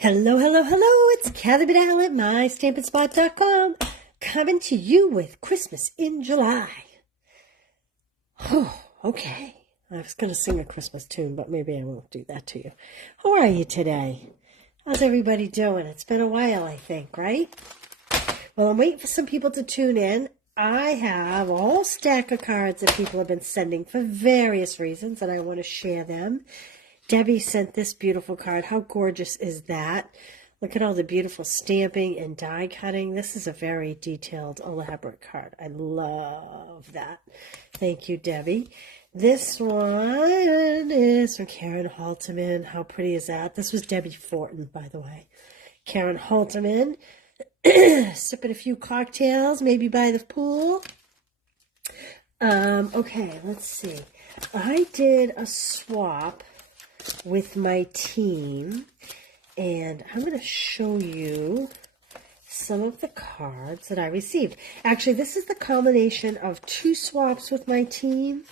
Hello, hello, hello. It's Kathy Badal at mystampinspot.com coming to you with Christmas in July. Oh, okay. I was going to sing a Christmas tune, but maybe I won't do that to you. How are you today? How's everybody doing? It's been a while, I think, right? Well, I'm waiting for some people to tune in. I have a whole stack of cards that people have been sending for various reasons, and I want to share them. Debbie sent this beautiful card. How gorgeous is that? Look at all the beautiful stamping and die cutting. This is a very detailed, elaborate card. I love that. Thank you, Debbie. This one is from Karen Halterman. How pretty is that? This was Debbie Fortin, by the way. Karen Halterman. Sipping a few cocktails, maybe by the pool. Okay, let's see. I did a swap with my team, and I'm going to show you some of the cards that I received. Actually, this is the combination of two swaps with my team.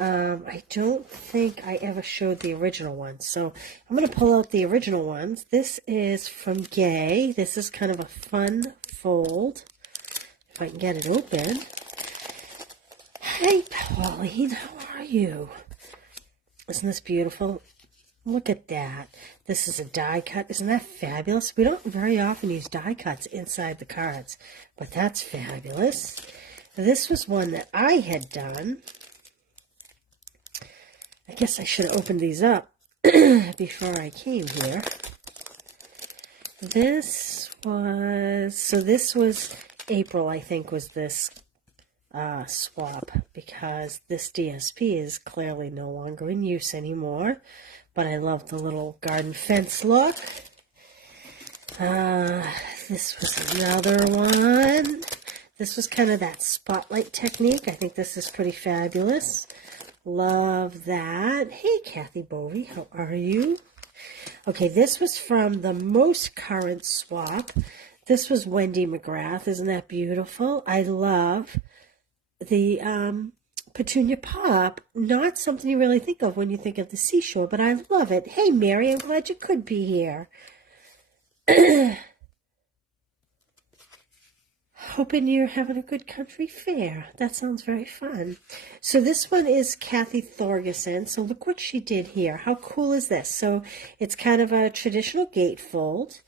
I don't think I ever showed the original ones, so I'm going to pull out the original ones. This is from Gay. This is kind of a fun fold, if I can get it open. Hi, Pauline. How are you? Isn't this beautiful? Look at that. This is a die cut. Isn't that fabulous? We don't very often use die cuts inside the cards, but that's fabulous. This was one that I had done. I guess I should have opened these up before I came here. This was April, I think, was this swap, because this DSP is clearly no longer in use anymore. But I love the little garden fence look. This was another one. This was kind of that spotlight technique. I think this is pretty fabulous. Love that. Hey, Kathy Bovey, how are you? Okay, this was from the most current swap. This was Wendy McGrath. Isn't that beautiful? I love the Petunia Pop. Not something you really think of when you think of the seashore, but I love it. Hey, Mary, I'm glad you could be here. Hoping you're having a good country fair. That sounds very fun. So this one is Kathy Thorgerson. So look what she did here. How cool is this? So it's kind of a traditional gatefold,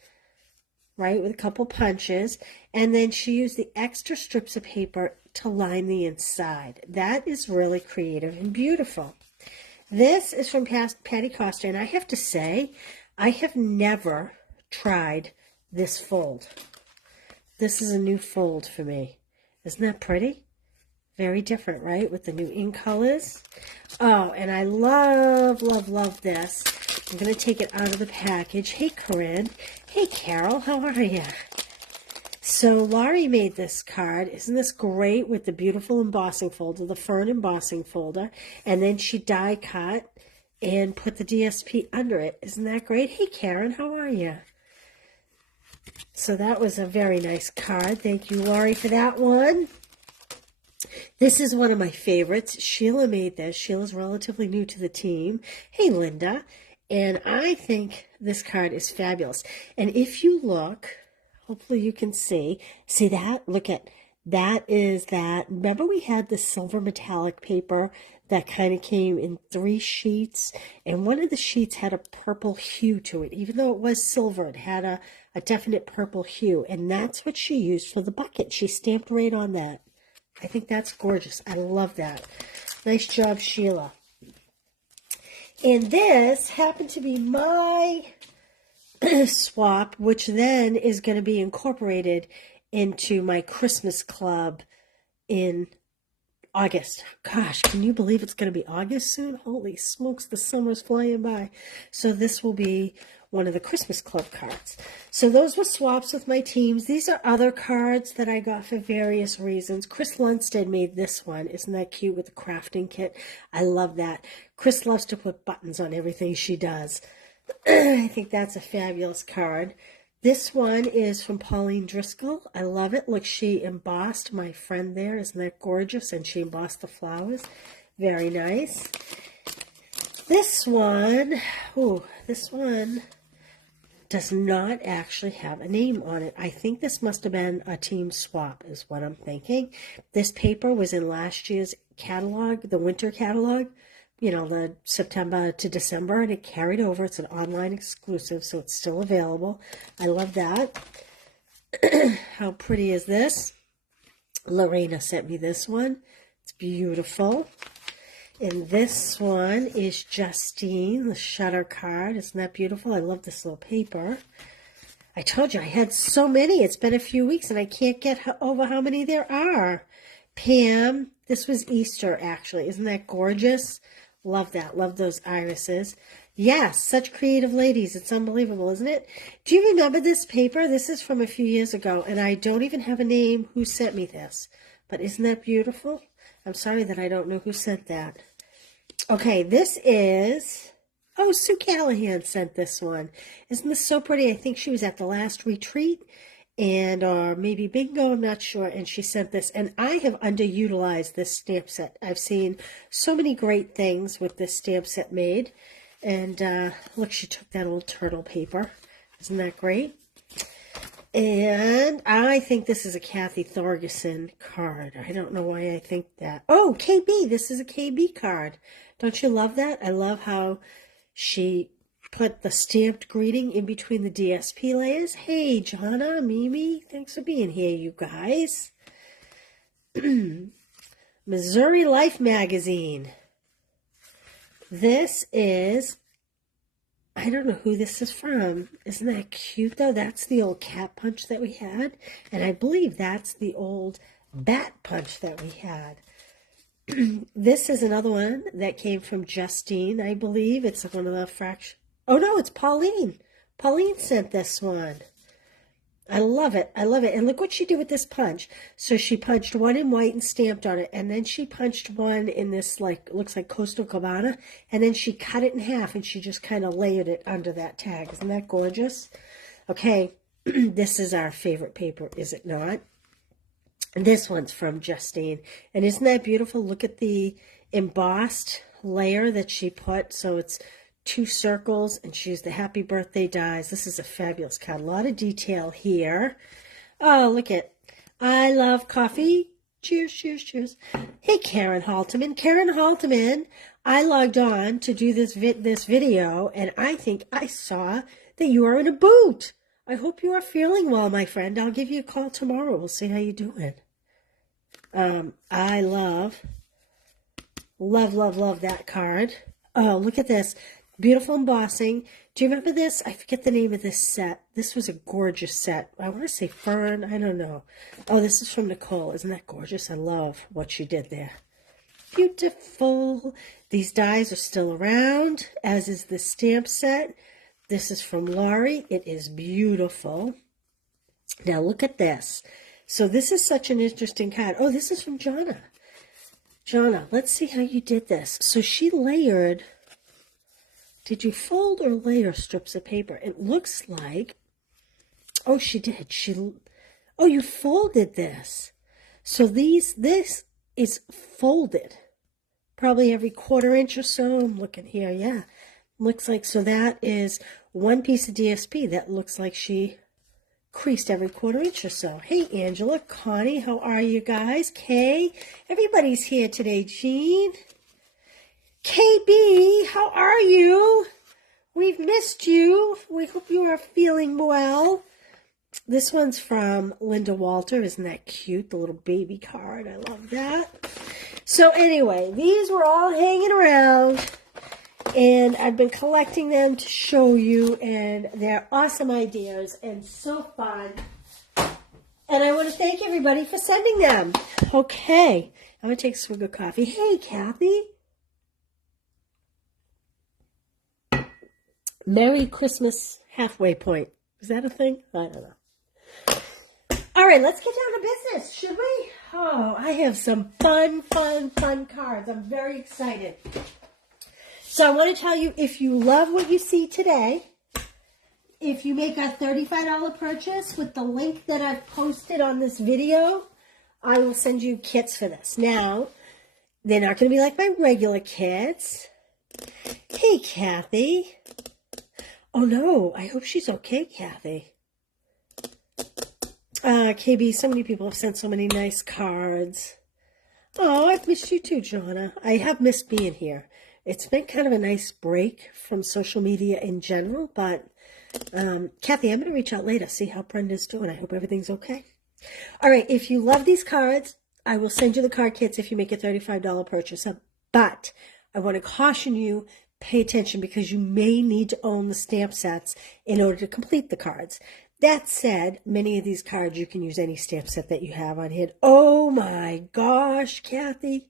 right, with a couple punches, and then she used the extra strips of paper to line the inside. That is really creative and beautiful. This is from Patty Costa, and I have to say, I have never tried this fold. This is a new fold for me. Isn't that pretty? Very different, right, with the new ink colors. Oh, and I love, love, love this. I'm going to take it out of the package. Hey, Corinne. Hey, Carol. How are you? So Laurie made this card. Isn't this great, with the beautiful embossing folder, the fern embossing folder, and then she die cut and put the DSP under it. Isn't that great? Hey, Karen. How are you? So that was a very nice card. Thank you, Laurie, for that one. This is one of my favorites. Sheila made this. Sheila's relatively new to the team. Hey, Linda. And I think this card is fabulous. And if you look, hopefully you can see that? Look at that. Is that, remember we had the silver metallic paper that kind of came in 3 sheets, and one of the sheets had a purple hue to it. Even though it was silver, it had a definite purple hue, and that's what she used for the bucket. She stamped right on that. I think that's gorgeous. I love that. Nice job, Sheila. And this happened to be my swap, which then is going to be incorporated into my Christmas club in August. Gosh, can you believe it's going to be August soon? Holy smokes, the summer's flying by. So this will be one of the Christmas club cards. So those were swaps with my teams. These are other cards that I got for various reasons. Chris Lundstedt made this one. Isn't that cute, with the crafting kit? I love that. Chris loves to put buttons on everything she does. I think that's a fabulous card. This one is from Pauline Driscoll. I love it. Look, she embossed my friend there. Isn't that gorgeous? And she embossed the flowers. Very nice. This one does not actually have a name on it. I think this must have been a team swap is what I'm thinking. This paper was in last year's catalog, the winter catalog, you know, the September to December, and it carried over. It's an online exclusive, so it's still available. I love that. How pretty is this? Lorena sent me this one. It's beautiful. And this one is Justine, the Shutter card. Isn't that beautiful? I love this little paper. I told you I had so many. It's been a few weeks and I can't get over how many there are. Pam, this was Easter actually. Isn't that gorgeous? Love that. Love those irises. Yes, such creative ladies. It's unbelievable, isn't it? Do you remember this paper? This is from a few years ago, and I don't even have a name who sent me this. But isn't that beautiful? I'm sorry that I don't know who sent that. Okay, this is, oh, Sue Callahan sent this one. Isn't this so pretty? I think she was at the last retreat, and or maybe bingo, I'm not sure, and she sent this. And I have underutilized this stamp set. I've seen so many great things with this stamp set made. And look, she took that old turtle paper. Isn't that great? And I think this is a Kathy Thorgerson card. I don't know why I think that. Oh, KB. This is a KB card. Don't you love that? I love how she put the stamped greeting in between the DSP layers. Hey, Jonna, Mimi, thanks for being here, you guys. Missouri Life Magazine. This is, I don't know who this is from. Isn't that cute, though? That's the old cat punch that we had. And I believe that's the old bat punch that we had. This is another one that came from Justine, I believe. It's one of the fraction. Oh, no, it's Pauline. Pauline sent this one. I love it. I love it. And look what she did with this punch. So she punched one in white and stamped on it. And then she punched one in this, like, looks like Coastal Cabana. And then she cut it in half and she just kind of layered it under that tag. Isn't that gorgeous? Okay, this is our favorite paper, is it not? And this one's from Justine. And isn't that beautiful? Look at the embossed layer that she put. So it's 2 circles, and she used the happy birthday dies. This is a fabulous card. A lot of detail here. Oh, look at, I love coffee. Cheers, cheers, cheers. Hey, Karen Halteman. Karen Halteman, I logged on to do this video, and I think I saw that you are in a boot. I hope you are feeling well, my friend. I'll give you a call tomorrow. We'll see how you're doing. I love that card. Oh, look at this. Beautiful embossing. Do you remember this? I forget the name of this set. This was a gorgeous set. I want to say Fern. I don't know. Oh, this is from Nicole. Isn't that gorgeous? I love what she did there. Beautiful. These dies are still around, as is the stamp set. This is from Laurie. It is beautiful. Now look at this. So this is such an interesting card. Oh, this is from Jonna. Jonna, let's see how you did this. So she layered. Did you fold or layer strips of paper? It looks like, oh, she did. Oh, you folded this. So this is folded. Probably every 1/4 inch or so. I'm looking here, yeah. Looks like, so that is one piece of DSP that looks like she creased every 1/4 inch or so. Hey, Angela, Connie, how are you guys? Kay, everybody's here today. Jean, KB, how are you? We've missed you. We hope you are feeling well. This one's from Linda Walter. Isn't that cute? The little baby card. I love that. So anyway, these were all hanging around, and I've been collecting them to show you, and they're awesome ideas and so fun. And I want to thank everybody for sending them. Okay, I'm going to take a swig of coffee. Hey, Kathy. Merry Christmas halfway point. Is that a thing? I don't know. All right, let's get down to business, should we? Oh, I have some fun cards. I'm very excited. So I want to tell you, if you love what you see today, if you make a $35 purchase with the link that I've posted on this video, I will send you kits for this. Now, they're not going to be like my regular kits. Hey, Kathy. Oh no, I hope she's okay, Kathy. KB, so many people have sent so many nice cards. Oh, I've missed you too, Joanna. I have missed being here. It's been kind of a nice break from social media in general, but Kathy, I'm going to reach out later, see how Brenda's doing. I hope everything's okay. All right, if you love these cards, I will send you the card kits if you make a $35 purchase. But I want to caution you, pay attention because you may need to own the stamp sets in order to complete the cards. That said, many of these cards, you can use any stamp set that you have on hand. Oh my gosh, Kathy.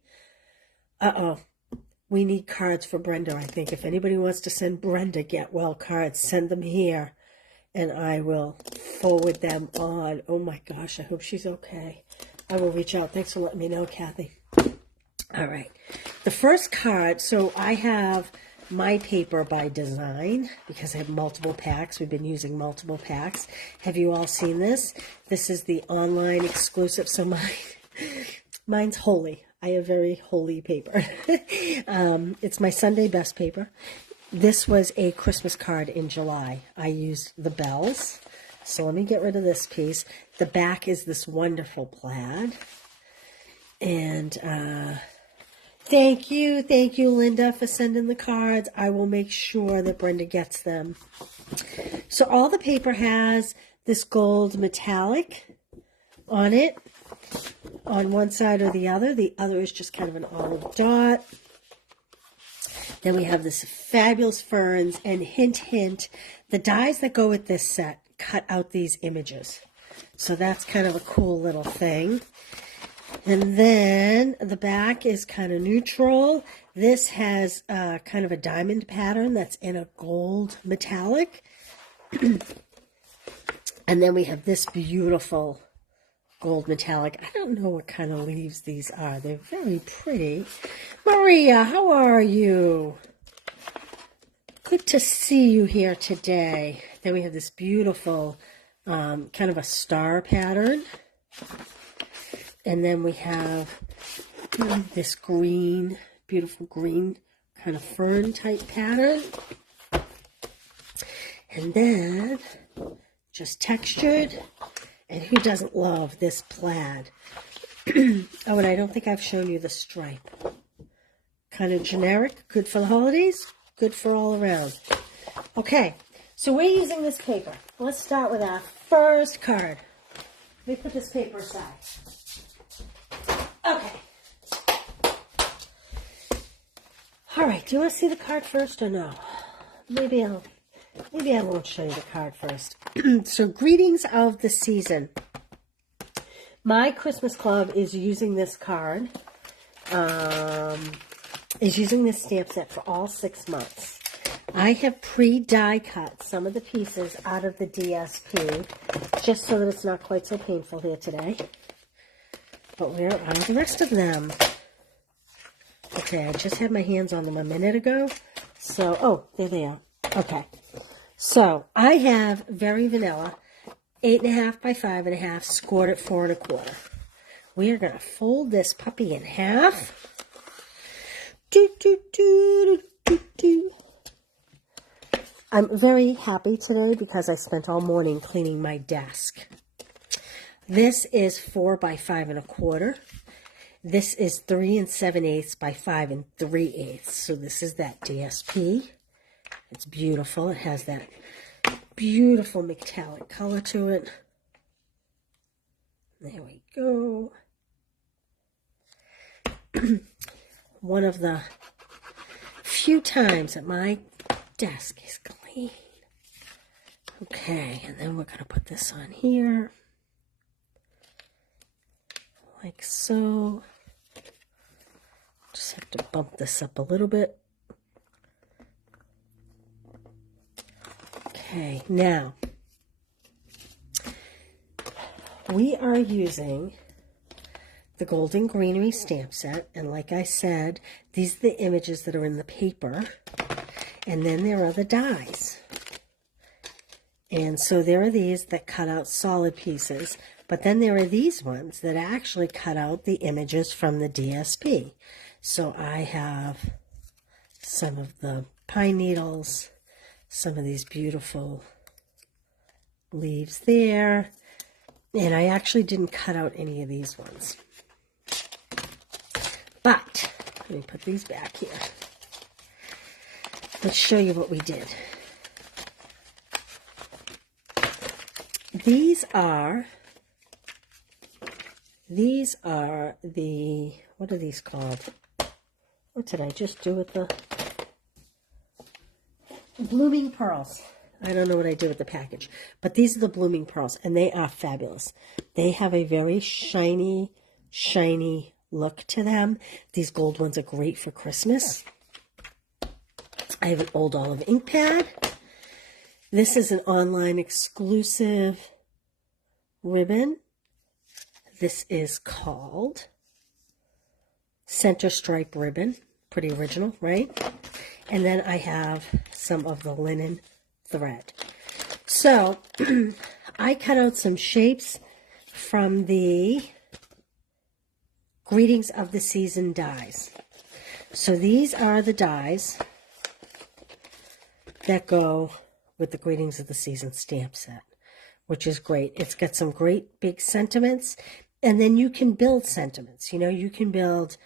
Uh-oh. We need cards for Brenda, I think. If anybody wants to send Brenda Get Well cards, send them here, and I will forward them on. Oh my gosh, I hope she's okay. I will reach out. Thanks for letting me know, Kathy. All right. The first card, so I have my paper by design because I have multiple packs. We've been using multiple packs. Have you all seen this? This is the online exclusive. So mine's holy. I have very holy paper. It's my Sunday best paper. This was a Christmas card in July. I used the bells. So let me get rid of this piece. The back is this wonderful plaid. And thank you, Linda, for sending the cards. I will make sure that Brenda gets them. So all the paper has this gold metallic on it, on one side or the other. The other is just kind of an olive dot. Then we have this fabulous ferns, and hint, hint, the dies that go with this set cut out these images. So that's kind of a cool little thing. And then the back is kind of neutral. This has kind of a diamond pattern that's in a gold metallic. And then we have this beautiful gold metallic. I don't know what kind of leaves these are. They're very pretty. Maria, how are you? Good to see you here today. Then we have this beautiful kind of a star pattern. And then we have this green, beautiful green kind of fern type pattern. And then just textured. And who doesn't love this plaid? Oh, and I don't think I've shown you the stripe. Kind of generic, good for the holidays, good for all around. Okay, so we're using this paper. Let's start with our first card. Let me put this paper aside. Okay. All right, do you want to see the card first or no? Maybe I won't show you the card first. So, greetings of the season. My Christmas club is using this card, is using this stamp set for all 6 months. I have pre-die cut some of the pieces out of the DSP, just so that it's not quite so painful here today. But where are the rest of them? Okay, I just had my hands on them a minute ago. So, oh, there they are. Okay. So, I have very vanilla, 8.5 by 5.5, scored at 4 1/4. We are going to fold this puppy in half. I'm very happy today because I spent all morning cleaning my desk. This is 4 by 5 1/4. This is 3 7/8 by 5 3/8. So this is that DSP. It's beautiful. It has that beautiful metallic color to it. There we go. One of the few times that my desk is clean. Okay, and then we're going to put this on here. Like so. Just have to bump this up a little bit. Okay, now we are using the Golden Greenery stamp set, and like I said, these are the images that are in the paper, and then there are the dies. And so there are these that cut out solid pieces, but then there are these ones that actually cut out the images from the DSP. So I have some of the pine needles, some of these beautiful leaves there. And I actually didn't cut out any of these ones. But let me put these back here. Let's show you what we did. These are the, what are these called? What did I just do with the blooming pearls? I don't know what I did with the package, but these are the blooming pearls, and they are fabulous. They have a very shiny, shiny look to them. These gold ones are great for Christmas. I have an old olive ink pad. This is an online exclusive ribbon. This is called Center Stripe Ribbon. Pretty original, right? And then I have some of the linen thread. So I cut out some shapes from the Greetings of the Season dies. So these are the dies that go with the Greetings of the Season stamp set, which is great. It's got some great big sentiments, and then you can build sentiments. You know, you can build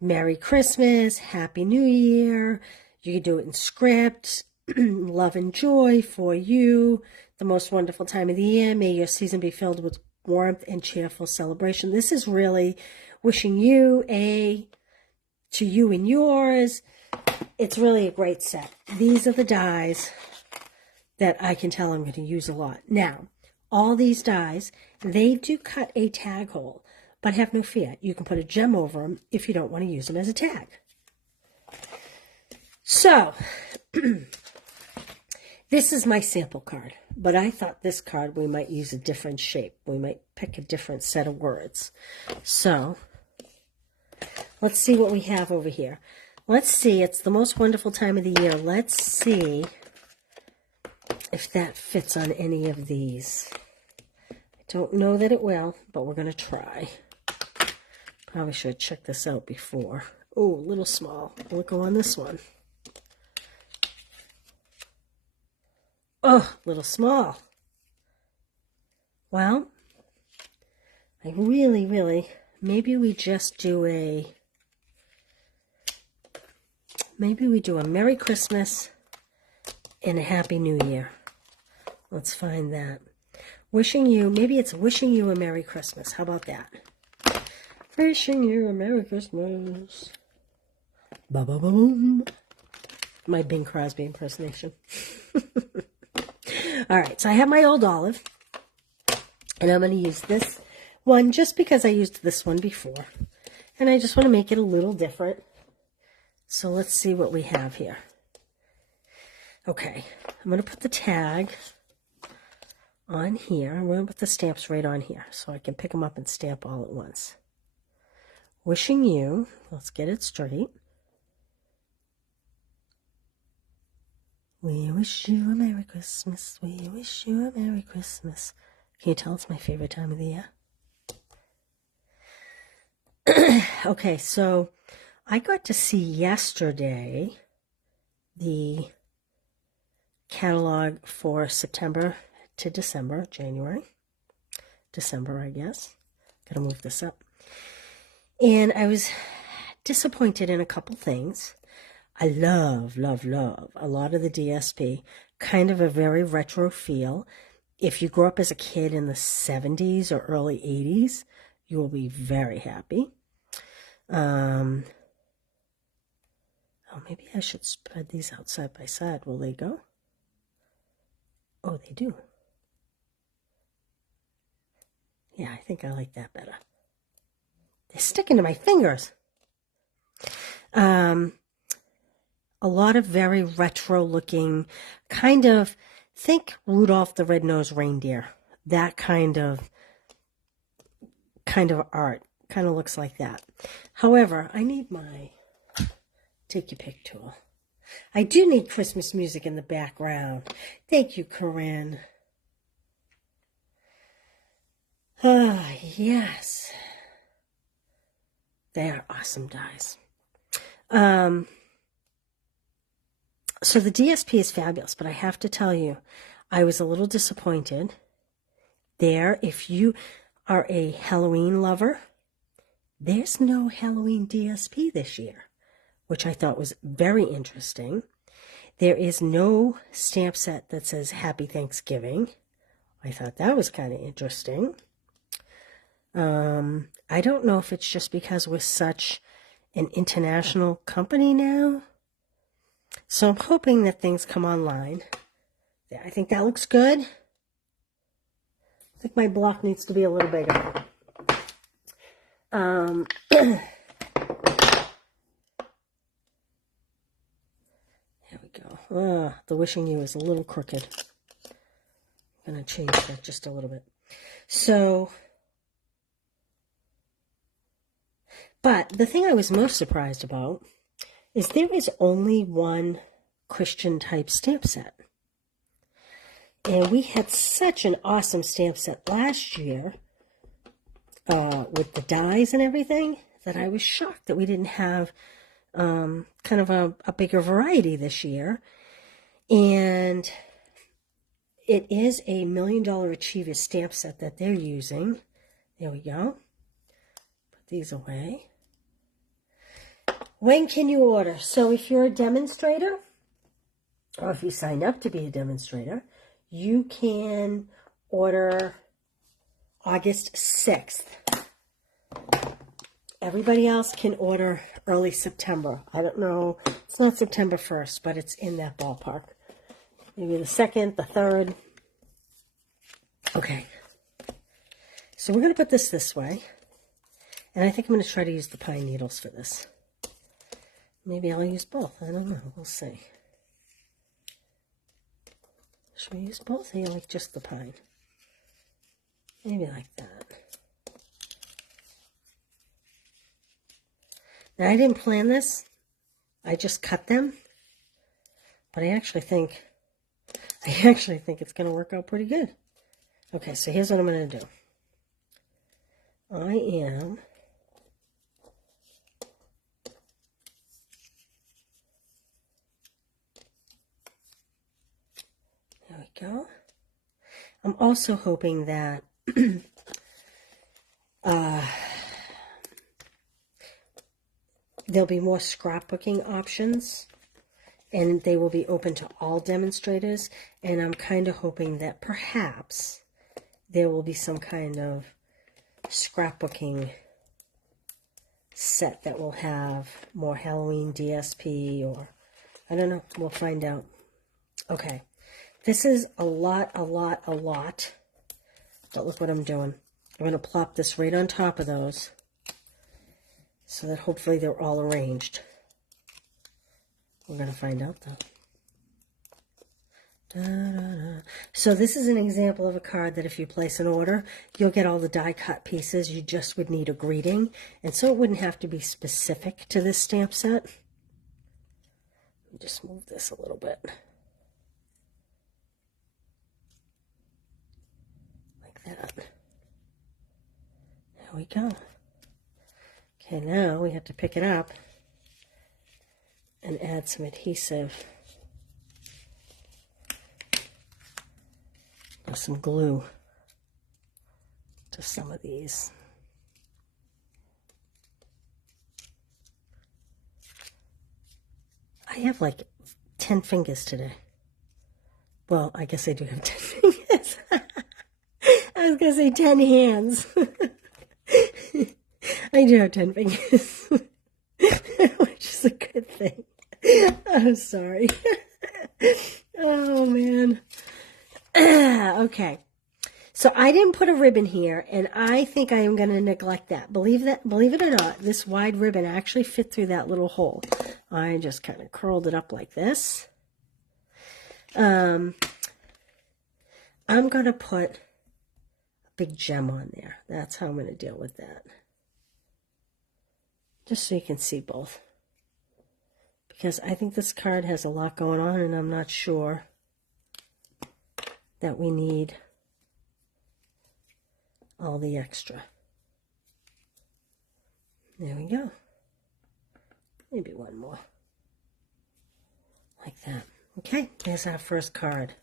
Merry Christmas, Happy New Year. You can do it in script, love and joy for you, the most wonderful time of the year. May your season be filled with warmth and cheerful celebration. This is really wishing you to you and yours. It's really a great set. These are the dies that I can tell I'm going to use a lot. Now, all these dies, they do cut a tag hole, but have no fear. You can put a gem over them if you don't want to use them as a tag. So, this is my sample card, but I thought this card we might use a different shape. We might pick a different set of words. So, let's see what we have over here. Let's see, it's the most wonderful time of the year. Let's see if that fits on any of these. I don't know that it will, but we're going to try. Probably should check this out before. Oh, a little small. We'll go on this one. Oh, a little small. Well, I really, maybe we just do a Merry Christmas and a Happy New Year. Let's find that. Wishing you, maybe it's wishing you a Merry Christmas. How about that? Wishing you a Merry Christmas. Ba-ba-ba-boom. My Bing Crosby impersonation. All right, so I have my old olive, and I'm going to use this one just because I used this one before, and I just want to make it a little different. So let's see what we have here. Okay, I'm going to put the tag on here. I'm going to put the stamps right on here so I can pick them up and stamp all at once. Wishing you, let's get it straight. We wish you a Merry Christmas. We wish you a Merry Christmas. Can you tell it's my favorite time of the year? Okay, so I got to see yesterday the catalog for September to December, January. December, I guess. Gotta move this up. And I was disappointed in a couple things. I love a lot of the DSP, kind of a very retro feel. If you grew up as a kid in the 70s or early 80s, you will be very happy. Oh, maybe I should spread these out side by side. Will they go? Oh, they do. Yeah, I think I like that better. They're sticking to my fingers. A lot of very retro looking, kind of, think Rudolph the Red-Nosed Reindeer. That kind of art. Kind of looks like that. However, I need my take your pick tool. I do need Christmas music in the background. Thank you, Corinne. Ah, yes. They are awesome dies. So the DSP is fabulous, but I have to tell you, I was a little disappointed there. If you are a Halloween lover, there's no Halloween DSP this year, which I thought was very interesting. There is no stamp set that says Happy Thanksgiving. I thought that was kind of interesting. I don't know if it's just because we're such an international company now. So I'm hoping that things come online. I think that looks good. I think my block needs to be a little bigger. There we go. The wishing you is a little crooked. I'm going to change that just a little bit. So, but the thing I was most surprised about is there is only one Christian type stamp set. And we had such an awesome stamp set last year with the dies and everything that I was shocked that we didn't have kind of a bigger variety this year. And it is a $1 Million Achiever stamp set that they're using. There we go. Put these away. When can you order? So if you're a demonstrator, or if you signed up to be a demonstrator, you can order August 6th. Everybody else can order early September. I don't know. It's not September 1st, but it's in that ballpark. Maybe the 2nd, the 3rd. Okay. So we're going to put this way. And I think I'm going to try to use the pine needles for this. Maybe I'll use both. I don't know. We'll see. Should we use both? Or you like just the pine? Maybe like that. Now, I didn't plan this. I just cut them. But I actually think it's going to work out pretty good. Okay, so here's what I'm going to do. I am... There we go. I'm also hoping that there'll be more scrapbooking options, and they will be open to all demonstrators. And I'm kind of hoping that perhaps there will be some kind of scrapbooking set that will have more Halloween DSP, or I don't know. We'll find out. Okay. This is a lot. But look what I'm doing. I'm going to plop this right on top of those so that hopefully they're all arranged. We're going to find out, though. So this is an example of a card that if you place an order, you'll get all the die cut pieces. You just would need a greeting. And so it wouldn't have to be specific to this stamp set. Let me just move this a little bit. That. There we go. Okay, now we have to pick it up and add some adhesive or some glue to some of these. I have like 10 fingers today. Well, I guess I do have 10 fingers. I was going to say 10 hands. I do have 10 fingers, which is a good thing. I'm sorry. Oh, man. Okay. So I didn't put a ribbon here, and I think I am going to neglect that. Believe it or not, this wide ribbon actually fit through that little hole. I just kind of curled it up like this. I'm going to put big gem on there. That's how I'm going to deal with that. Just so you can see both. Because I think this card has a lot going on, and I'm not sure that we need all the extra. There we go. Maybe one more. Like that. Okay, there's our first card.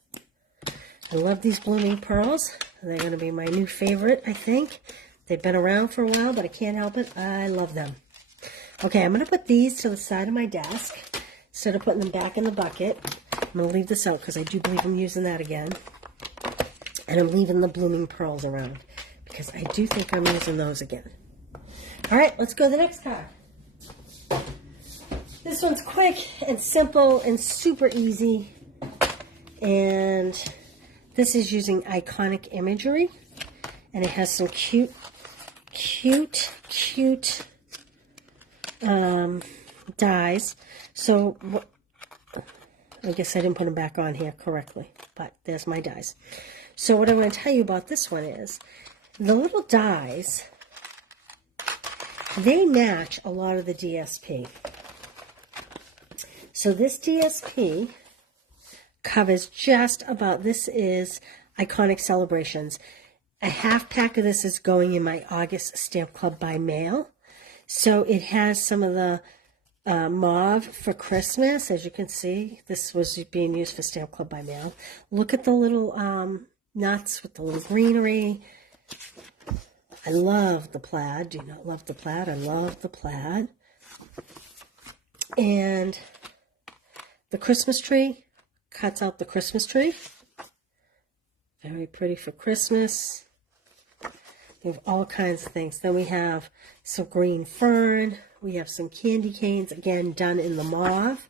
I love these blooming pearls. They're going to be my new favorite, I think. They've been around for a while, but I can't help it. I love them. Okay, I'm going to put these to the side of my desk instead of putting them back in the bucket. I'm going to leave this out because I do believe I'm using that again. And I'm leaving the blooming pearls around because I do think I'm using those again. All right, let's go to the next card. This one's quick and simple and super easy. And this is using Iconic Imagery. And it has some cute dies. So I guess I didn't put them back on here correctly, but there's my dies. So what I want to tell you about this one is the little dies, they match a lot of the DSP. So this DSP covers just about, this is Iconic Celebrations. A half pack of this is going in my August Stamp Club by mail. So it has some of the mauve for Christmas. As you can see, this was being used for Stamp Club by mail. Look at the little nuts with the little greenery. I love the plaid. Do you not love the plaid? I love the plaid. And the Christmas tree cuts out the Christmas tree. Very pretty for Christmas. We have all kinds of things. Then we have some green fern. We have some candy canes, again, done in the mauve.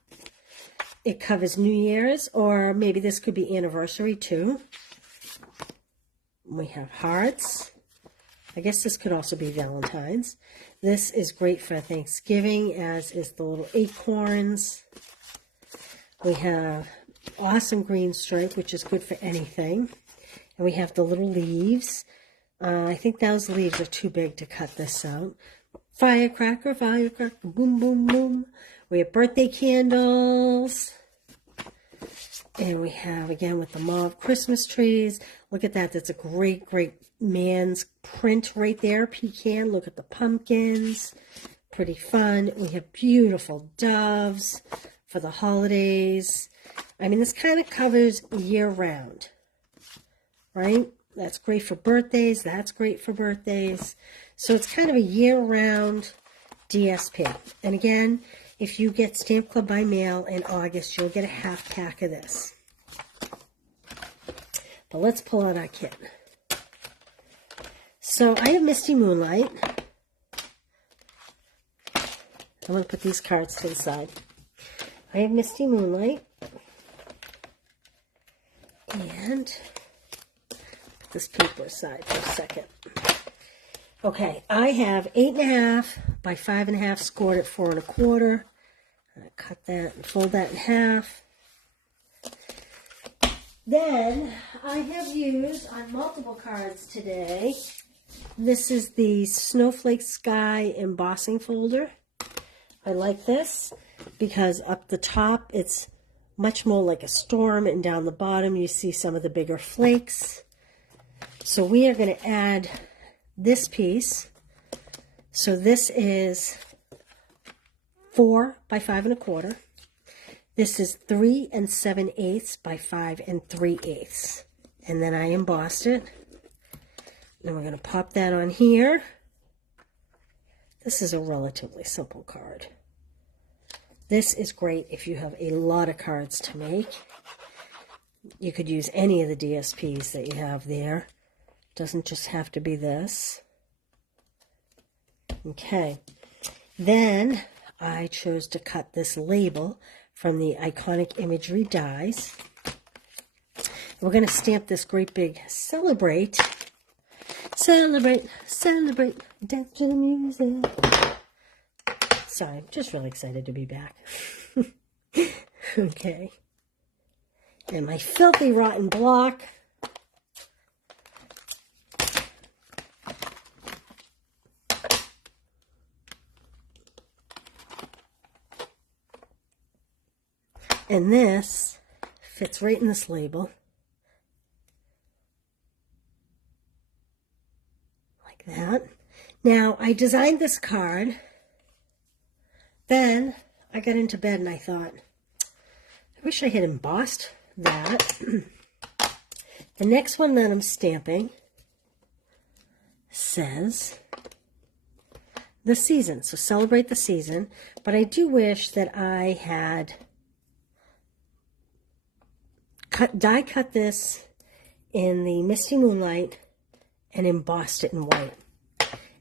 It covers New Year's, or maybe this could be anniversary too. We have hearts. I guess this could also be Valentine's. This is great for Thanksgiving, as is the little acorns. We have awesome green stripe, which is good for anything. And we have the little leaves. I think those leaves are too big to cut this out. Firecracker, firecracker, boom, boom, boom. We have birthday candles. And we have, again, with the mauve Christmas trees. Look at that. That's a great, great man's print right there. Pecan. Look at the pumpkins. Pretty fun. We have beautiful doves for the holidays. I mean, this kind of covers year-round, right? That's great for birthdays. That's great for birthdays. So it's kind of a year-round DSP. And again, if you get Stamp Club by mail in August, you'll get a half pack of this. But let's pull out our kit. So I have Misty Moonlight. I'm going to put these cards to the side. I have Misty Moonlight. And put this paper aside for a second. Okay, I have 8.5 by 5.5 scored at 4 1/4. I cut that and fold that in half. Then I have used on multiple cards today. This is the Snowflake Sky embossing folder. I like this because up the top it's much more like a storm, and down the bottom you see some of the bigger flakes. So we are going to add this piece. So this is 4 by 5 1/4. This is 3 7/8 by 5 3/8. And then I embossed it. And we're going to pop that on here. This is a relatively simple card. This is great if you have a lot of cards to make. You could use any of the DSPs that you have there. Doesn't just have to be this. Okay. Then I chose to cut this label from the Iconic Imagery dies. We're going to stamp this great big celebrate. Celebrate, celebrate, dance to the music. Sorry, I'm just really excited to be back. Okay. And my filthy rotten block. And this fits right in this label. Like that. Now, I designed this card. Then I got into bed and I thought, I wish I had embossed that. The next one that I'm stamping says the season, so celebrate the season. But I do wish that I had die cut this in the Misty Moonlight and embossed it in white.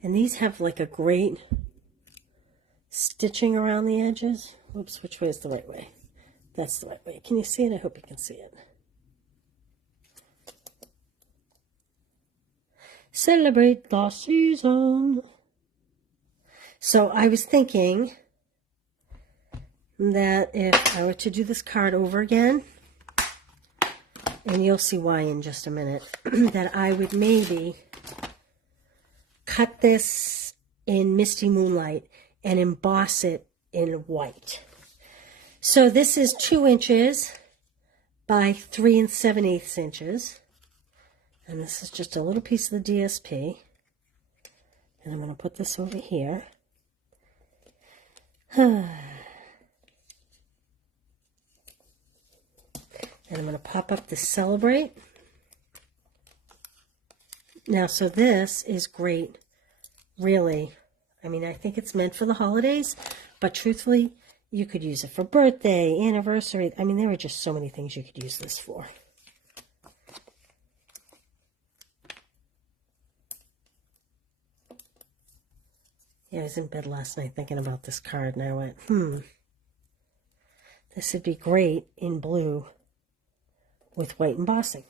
And these have like a great stitching around the edges. Whoops, which way is the right way? That's the right way. Can you see it? I hope you can see it. Celebrate the season. So I was thinking that if I were to do this card over again, and you'll see why in just a minute, that I would maybe cut this in Misty Moonlight and emboss it in white. So this is 2 inches by 3 7/8 inches. And this is just a little piece of the DSP. And I'm going to put this over here. And I'm going to pop up the Celebrate. Now, so this is great, really. I mean, I think it's meant for the holidays, but truthfully, you could use it for birthday, anniversary. I mean, there are just so many things you could use this for. Yeah, I was in bed last night thinking about this card, and I went, this would be great in blue with white embossing.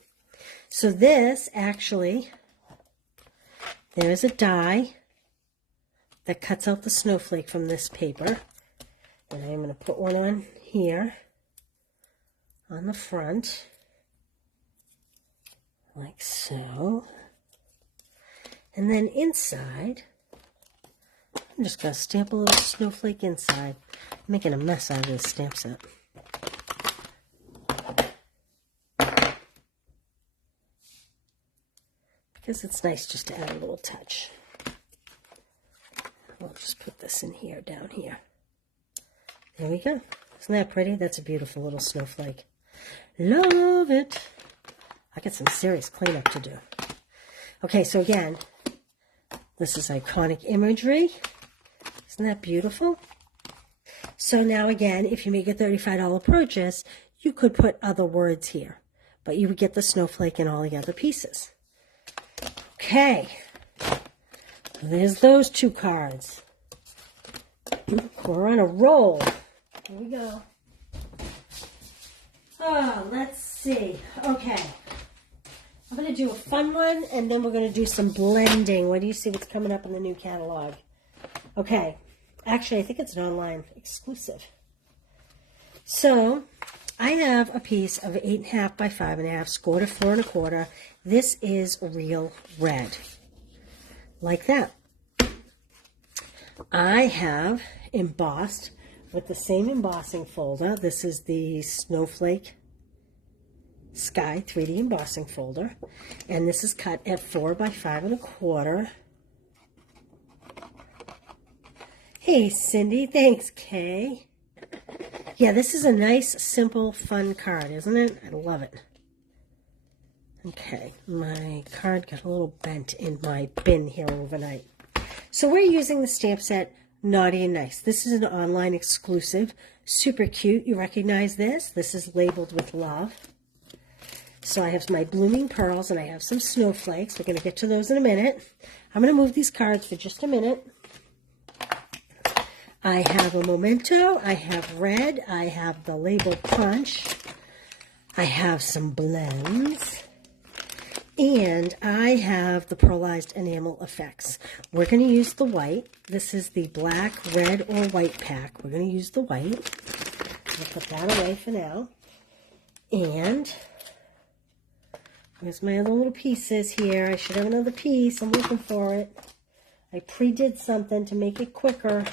So this actually, there is a die that cuts out the snowflake from this paper. And I'm going to put one on here on the front, like so. And then inside, I'm just going to stamp a little snowflake inside. I'm making a mess out of this stamp set. Because it's nice just to add a little touch. I'll just put this in here, down here. There we go. Isn't that pretty? That's a beautiful little snowflake. Love it. I got some serious cleanup to do. Okay, so again, this is Iconic Imagery. Isn't that beautiful? So now again, if you make a $35 purchase, you could put other words here, but you would get the snowflake and all the other pieces. Okay, there's those 2 cards. We're on a roll. Here we go. Oh, let's see. Okay. I'm going to do a fun one, and then we're going to do some blending. What do you see what's coming up in the new catalog? Okay. Actually, I think it's an online exclusive. So, I have a piece of 8.5 by 5.5, scored at 4 1/4. This is real red. Like that. I have embossed with the same embossing folder. This is the Snowflake Sky 3D embossing folder. And this is cut at 4 by 5 1/4. Hey, Cindy. Thanks, Kay. Yeah, this is a nice, simple, fun card, isn't it? I love it. Okay, my card got a little bent in my bin here overnight. So we're using the stamp set Naughty and Nice. This is an online exclusive. Super cute. You recognize this? This is labeled with love. So I have my blooming pearls and I have some snowflakes. We're going to get to those in a minute. I'm going to move these cards for just a minute. I have a memento, I have red, I have the label punch, I have some blends, and I have the pearlized enamel effects. We're going to use the white. This is the black, red, or white pack. We're going to use the white. I'll put that away for now. And here's my other little pieces here. I should have another piece. I'm looking for it. I pre-did something to make it quicker.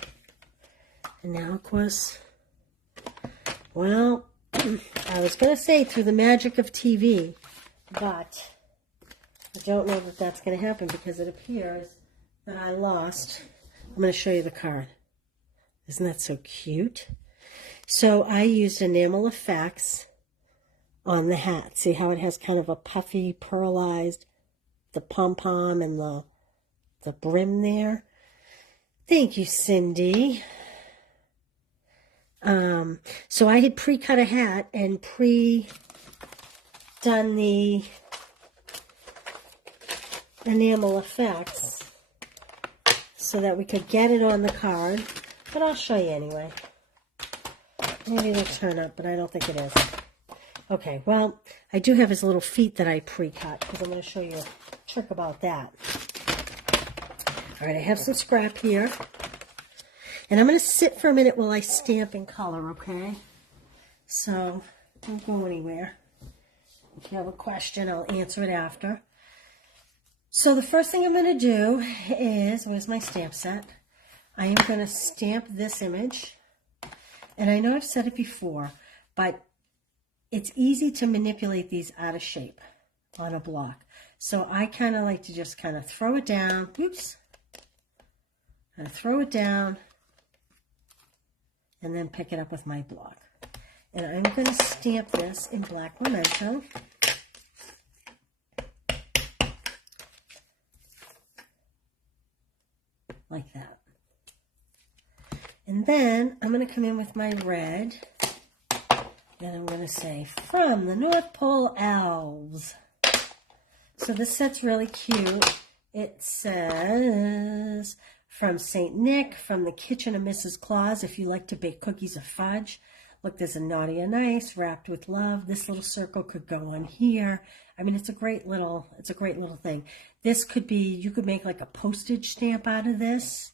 And now, of course, well, I was going to say through the magic of TV, but I don't know that that's going to happen because it appears that I lost. I'm going to show you the card. Isn't that so cute? So I used Enamel Effects on the hat. See how it has kind of a puffy, pearlized, the pom-pom and the brim there. Thank you, Cindy. So I had pre-cut a hat and done the enamel effects so that we could get it on the card, but I'll show you anyway. Maybe it'll turn up, but I don't think it is. Okay, well, I do have his little feet that I pre-cut because I'm going to show you a trick about that. All right, I have some scrap here, and I'm going to sit for a minute while I stamp in color, okay? So don't go anywhere. If you have a question, I'll answer it after. So the first thing I'm going to do is, where's my stamp set? I am going to stamp this image. And I know I've said it before, but it's easy to manipulate these out of shape on a block. So I kind of like to just kind of throw it down. Oops. And throw it down and then pick it up with my block. And I'm going to stamp this in black memento. Like that. And then I'm going to come in with my red. And I'm going to say, from the North Pole Elves. So this set's really cute. It says, from St. Nick, from the kitchen of Mrs. Claus, if you like to bake cookies or fudge. Look, there's a naughty and nice, wrapped with love. This little circle could go on here. I mean, it's a great little thing. This could be, you could make like a postage stamp out of this.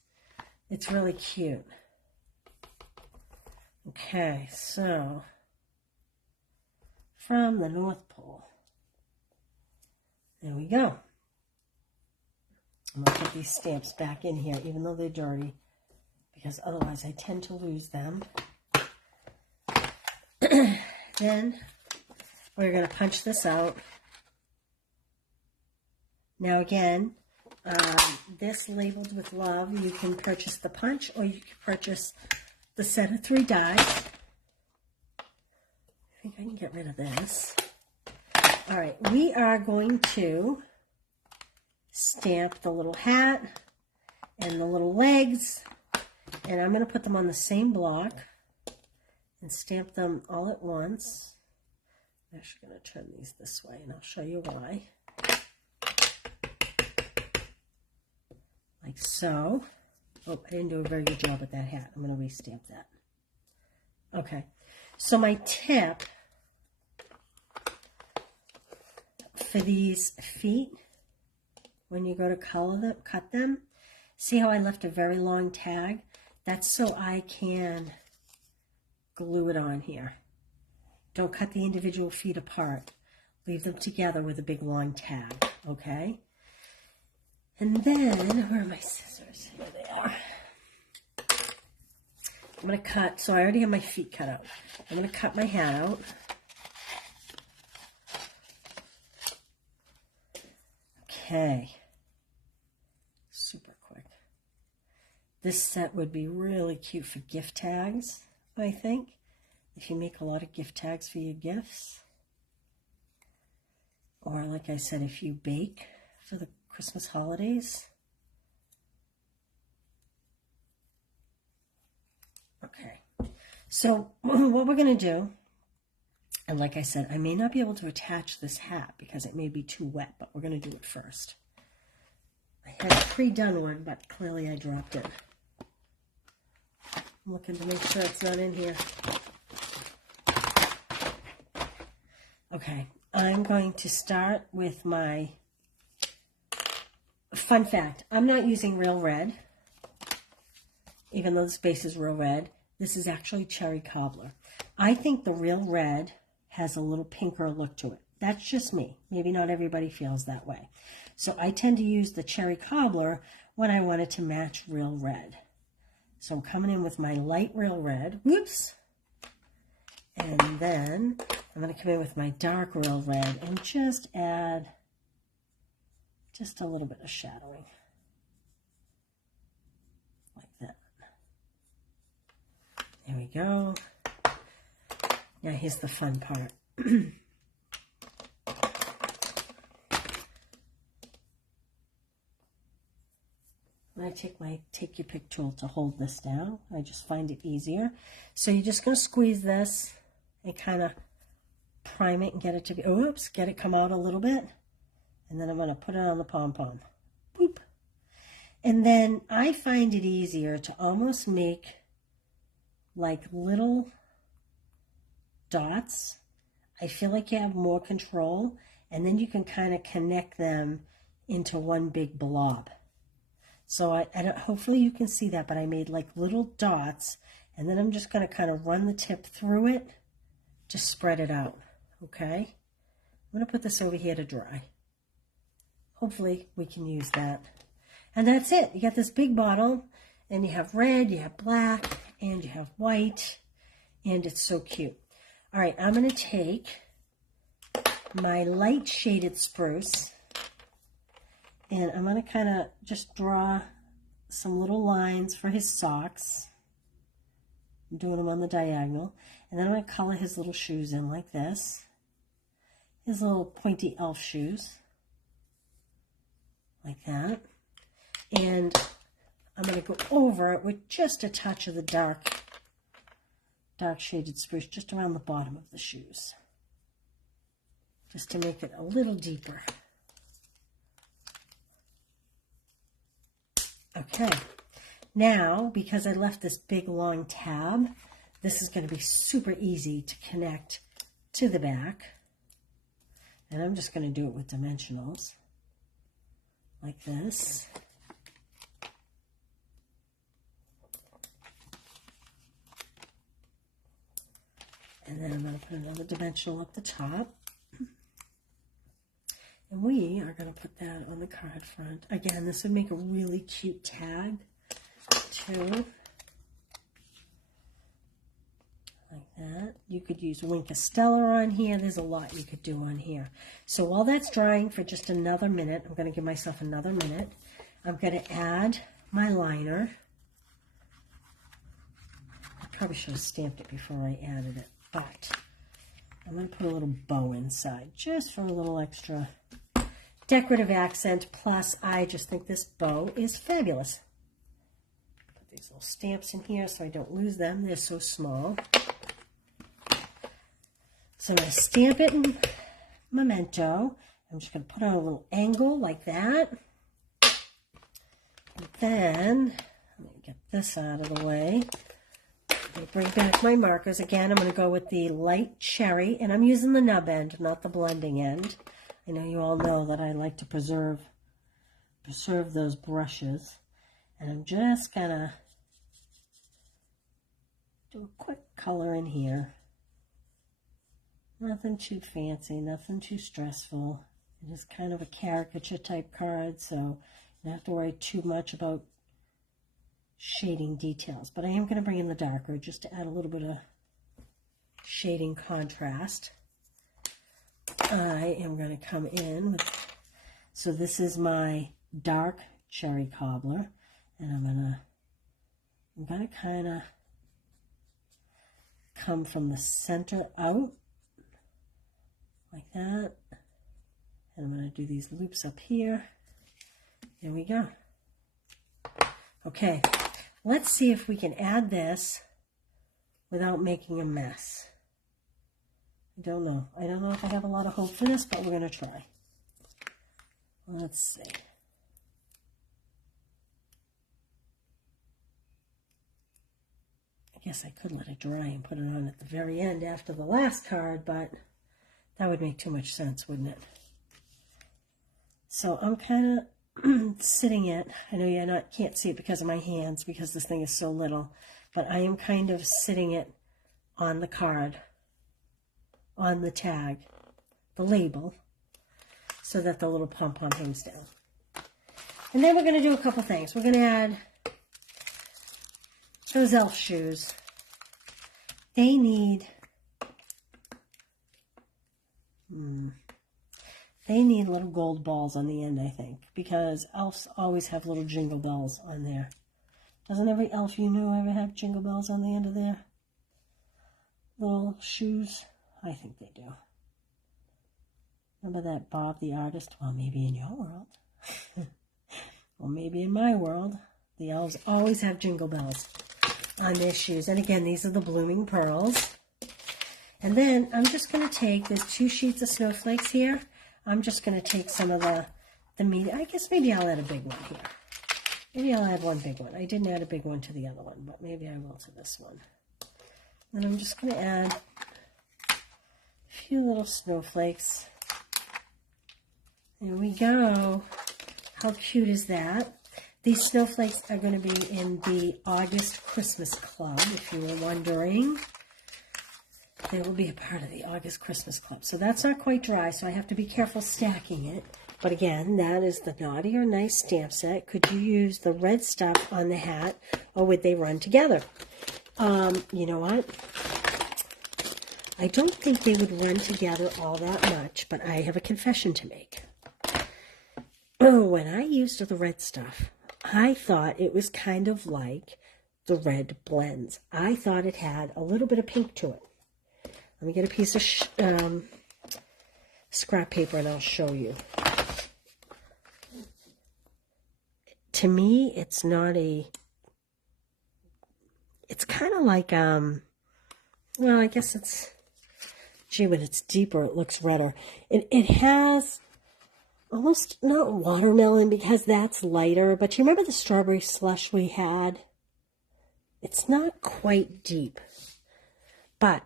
It's really cute. Okay, so, from the North Pole. There we go. I'm going to put these stamps back in here, even though they're dirty, because otherwise I tend to lose them. Then we're going to punch this out. Now again, this labeled with love, you can purchase the punch or you can purchase the set of 3 dies. I think I can get rid of this. All right, we are going to stamp the little hat and the little legs, and I'm going to put them on the same block and stamp them all at once. I'm actually going to turn these this way, and I'll show you why. Like so. Oh, I didn't do a very good job with that hat. I'm going to restamp that. Okay, so my tip for these feet, when you go to cut them, see how I left a very long tag? That's so I can glue it on here. Don't cut the individual feet apart. Leave them together with a big long tag, okay? And then, where are my scissors? Here they are. I'm going to cut, so I already have my feet cut out. I'm going to cut my hat out. Okay. Super quick. This set would be really cute for gift tags, I think, if you make a lot of gift tags for your gifts. Or, like I said, if you bake for the Christmas holidays. Okay, so what we're going to do, and like I said, I may not be able to attach this hat because it may be too wet, but we're going to do it first. I had it pre-done one, but clearly I dropped it. I'm looking to make sure it's not in here. Okay, I'm going to start with my, fun fact, I'm not using real red, even though this base is real red. This is actually cherry cobbler. I think the real red has a little pinker look to it. That's just me. Maybe not everybody feels that way. So I tend to use the cherry cobbler when I want it to match real red. So I'm coming in with my light real red. Whoops. And then I'm going to come in with my dark real red and just add just a little bit of shadowing. Like that. There we go. Now here's the fun part. I take your pick tool to hold this down. I just find it easier. So you're just going to squeeze this and kind of prime it and get it to be, oops, get it come out a little bit. And then I'm going to put it on the pom-pom. Boop. And then I find it easier to almost make like little dots. I feel like you have more control, and then you can kind of connect them into one big blob. So I don't, hopefully you can see that, but I made like little dots, and then I'm just going to kind of run the tip through it to spread it out, okay? I'm going to put this over here to dry. Hopefully we can use that. And that's it. You got this big bottle, and you have red, you have black, and you have white, and it's so cute. All right, I'm going to take my light shaded spruce, and I'm going to kind of just draw some little lines for his socks. I'm doing them on the diagonal. And then I'm going to color his little shoes in like this. His little pointy elf shoes. Like that. And I'm going to go over it with just a touch of the dark shaded spruce just around the bottom of the shoes. Just to make it a little deeper. Okay, now because I left this big long tab, this is going to be super easy to connect to the back. And I'm just going to do it with dimensionals, like this. And then I'm going to put another dimensional up the top. And we are going to put that on the card front. Again, this would make a really cute tag, too. Like that. You could use Wink Stellar on here. There's a lot you could do on here. So while that's drying for just another minute, I'm going to give myself another minute. I'm going to add my liner. I probably should have stamped it before I added it, but I'm going to put a little bow inside just for a little extra decorative accent, plus I just think this bow is fabulous. Put these little stamps in here so I don't lose them. They're so small. So I'm going to stamp it in Memento. I'm just going to put on a little angle like that. And then, let me get this out of the way. I'm going to bring back my markers. Again, I'm going to go with the light cherry, and I'm using the nub end, not the blending end. I know you all know that I like to preserve those brushes. And I'm just gonna do a quick color in here. Nothing too fancy, nothing too stressful. It is kind of a caricature type card, so you don't have to worry too much about shading details. But I am going to bring in the darker just to add a little bit of shading contrast. I am going to come in with, so this is my dark cherry cobbler, and I'm going to kind of come from the center out like that, and I'm going to do these loops up here. There we go. Okay, let's see if we can add this without making a mess. I don't know. I don't know if I have a lot of hope for this, but we're going to try. Let's see. I guess I could let it dry and put it on at the very end after the last card, but that would make too much sense, wouldn't it? So I'm kind of sitting it. I know you can't see it because of my hands, because this thing is so little, but I am kind of sitting it on the card, on the tag, the label, so that the little pom-pom hangs down. And then we're going to do a couple things. We're going to add those elf shoes. They need little gold balls on the end, I think, because elves always have little jingle bells on there. Doesn't every elf you know ever have jingle bells on the end of their little shoes? I think they do. Remember that Bob the artist? Well, maybe in your world. Well, maybe in my world. The elves always have jingle bells on their shoes. And again, these are the blooming pearls. And then I'm just going to take, there's 2 sheets of snowflakes here. I'm just going to take some of the meat. I guess maybe I'll add a big one here. Maybe I'll add one big one. I didn't add a big one to the other one, but maybe I will to this one. And I'm just going to add a few little snowflakes. There we go. How cute is that? These snowflakes are going to be in the August Christmas Club, if you were wondering. They will be a part of the August Christmas Club. So that's not quite dry, so I have to be careful stacking it. But again, that is the Naughty or Nice stamp set. Could you use the red stuff on the hat, or would they run together? You know what? I don't think they would run together all that much, but I have a confession to make. When I used the red stuff, I thought it was kind of like the red blends. I thought it had a little bit of pink to it. Let me get a piece of scrap paper and I'll show you. To me, it's not a, it's kind of like, well, I guess it's, gee, when it's deeper, it looks redder. It has almost not watermelon because that's lighter, but you remember the strawberry slush we had? It's not quite deep, but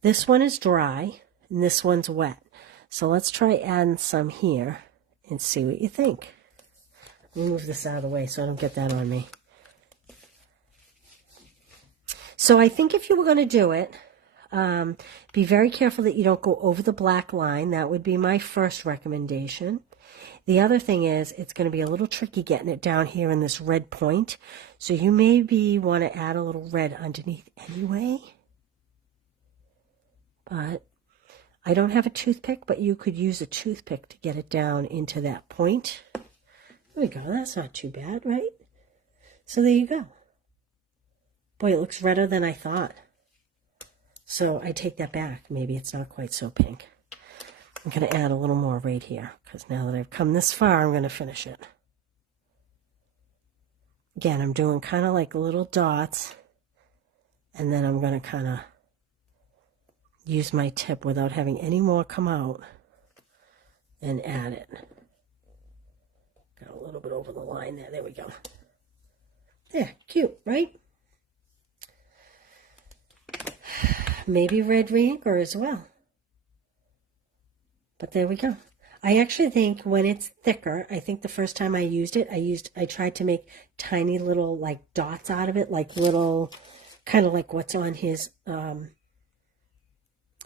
this one is dry and this one's wet. So let's try adding some here and see what you think. Let me move this out of the way so I don't get that on me. So I think if you were going to do it, be very careful that you don't go over the black line. That would be my first recommendation. The other thing is it's going to be a little tricky getting it down here in this red point. So you maybe want to add a little red underneath anyway. But I don't have a toothpick, but you could use a toothpick to get it down into that point. There we go. That's not too bad, right? So there you go. Boy, it looks redder than I thought. So I take that back. Maybe it's not quite so pink. I'm going to add a little more right here because now that I've come this far, I'm going to finish it. Again, I'm doing kind of like little dots, and then I'm going to kind of use my tip without having any more come out and add it. Got a little bit over the line there. There we go. There, cute, right? Maybe red re-inker as well. But there we go. I actually think when it's thicker, I think the first time I used it, I tried to make tiny little like dots out of it, like little, kind of like what's on his,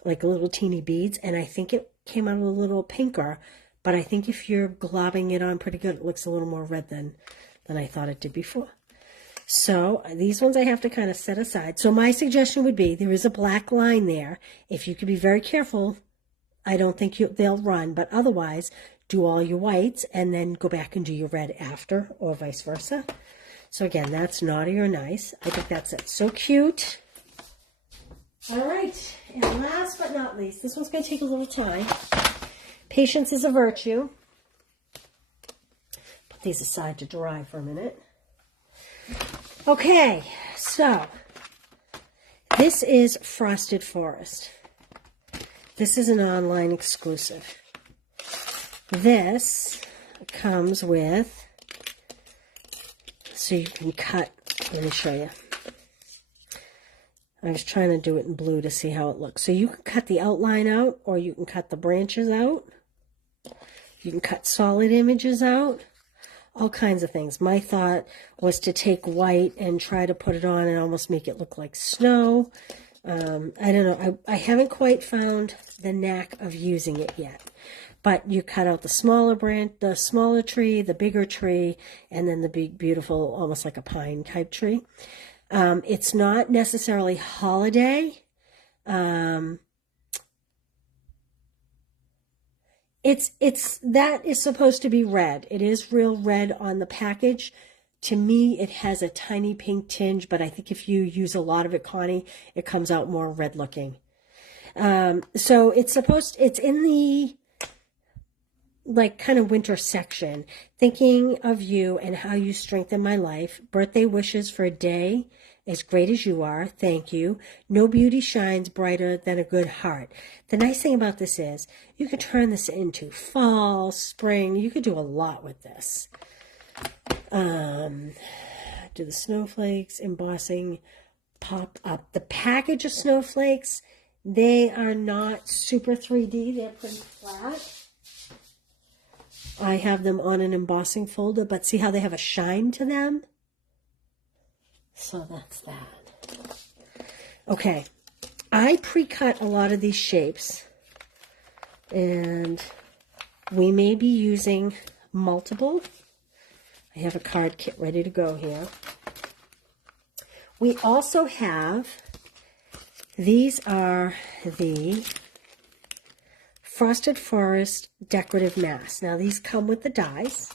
like little teeny beads. And I think it came out a little pinker, but I think if you're globbing it on pretty good, it looks a little more red than I thought it did before. So these ones I have to kind of set aside. So my suggestion would be there is a black line there. If you could be very careful, I don't think they'll run, but otherwise do all your whites and then go back and do your red after, or vice versa. So again, that's Naughty or Nice. I think that's it. So cute. All right, and last but not least, this one's going to take a little time. Patience is a virtue. Put these aside to dry for a minute. Okay, so this is Frosted Forest. This is an online exclusive. This comes with, so you can cut, let me show you. I was trying to do it in blue to see how it looks. So you can cut the outline out, or you can cut the branches out. You can cut solid images out. All kinds of things. My thought was to take white and try to put it on and almost make it look like snow. I don't know. I haven't quite found the knack of using it yet. But you cut out the smaller branch, the smaller tree, the bigger tree, and then the big, beautiful, almost like a pine type tree. It's not necessarily holiday. That is supposed to be red. It is real red on the package. To me, it has a tiny pink tinge, but I think if you use a lot of it, Connie, it comes out more red looking. So it's in the like kind of winter section. Thinking of you and how you strengthen my life. Birthday wishes for a day as great as you are. Thank you. No beauty shines brighter than a good heart. The nice thing about this is you can turn this into fall, spring. You could do a lot with this. Do the snowflakes, embossing, pop up. The package of snowflakes, they are not super 3D. They're pretty flat. I have them on an embossing folder, but see how they have a shine to them? So that's that. Okay, I pre-cut a lot of these shapes, and we may be using multiple. I have a card kit ready to go here. We also have, these are the Frosted Forest decorative masks. Now these come with the dies.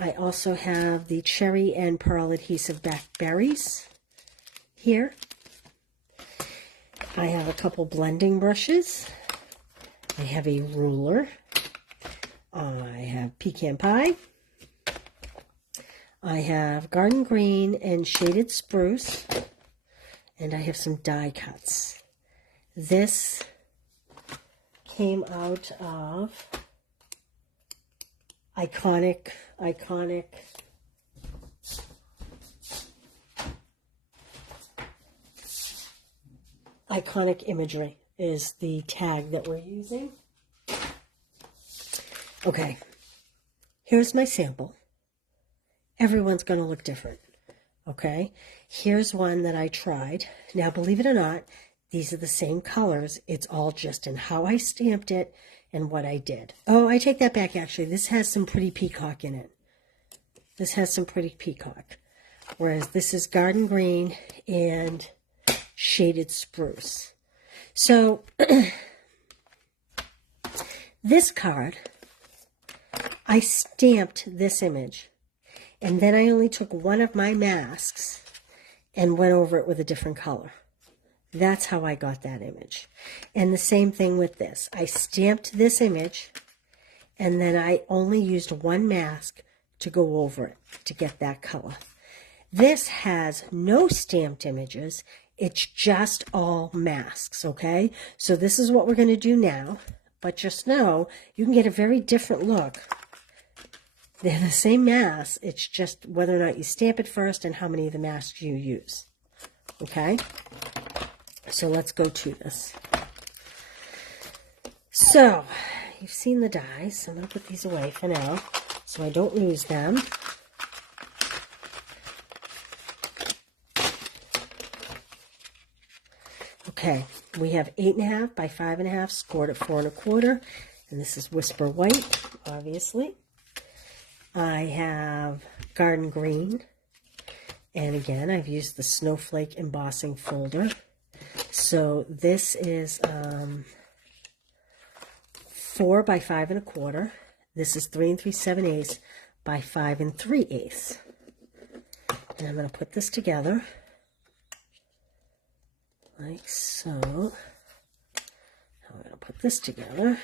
I also have the cherry and pearl adhesive back berries here. I have a couple blending brushes. I have a ruler. I have pecan pie. I have garden green and shaded spruce. And I have some die cuts. This came out of Iconic Imagery is the tag that we're using. Okay, here's my sample. Everyone's going to look different. Okay, here's one that I tried. Now, believe it or not, these are the same colors. It's all just in how I stamped it and what I did. Oh, I take that back, actually. This has some pretty peacock in it. This has some pretty peacock. Whereas this is garden green and shaded spruce. So, this card, I stamped this image. And then I only took one of my masks and went over it with a different color. That's how I got that image. And the same thing with this. I stamped this image, and then I only used one mask to go over it to get that color. This has no stamped images. It's just all masks, okay? So this is what we're going to do now. But just know, you can get a very different look. They're the same mask. It's just whether or not you stamp it first and how many of the masks you use. Okay? So let's go to this. So, you've seen the dies. I'm going to put these away for now so I don't lose them. Okay, we have 8.5 by 5.5, scored at 4 1/4, and this is Whisper White, obviously. I have Garden Green, and again, I've used the Snowflake embossing folder. So this is 4 by 5 1/4. This is 3 3/7 by 5 3/8. And I'm going to put this together like so. I'm going to put this together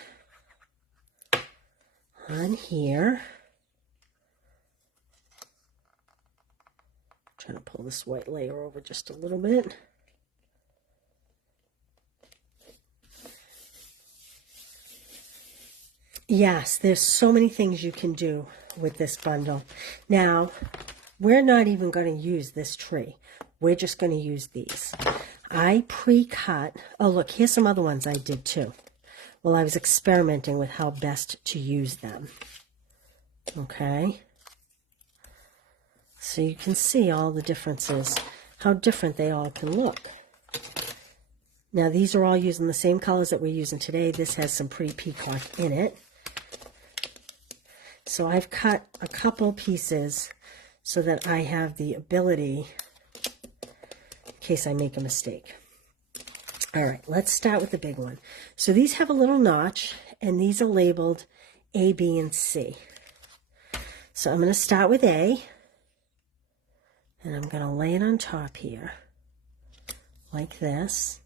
on here. Trying to pull this white layer over just a little bit. Yes, there's so many things you can do with this bundle. Now, we're not even going to use this tree. We're just going to use these. I pre-cut. Oh, look, here's some other ones I did too. Well, I was experimenting with how best to use them. Okay. So you can see all the differences, how different they all can look. Now, these are all using the same colors that we're using today. This has some pretty peacock in it. So I've cut a couple pieces so that I have the ability in case I make a mistake. All right, let's start with the big one. So these have a little notch, and these are labeled A, B, and C. So I'm going to start with A, and I'm going to lay it on top here like this.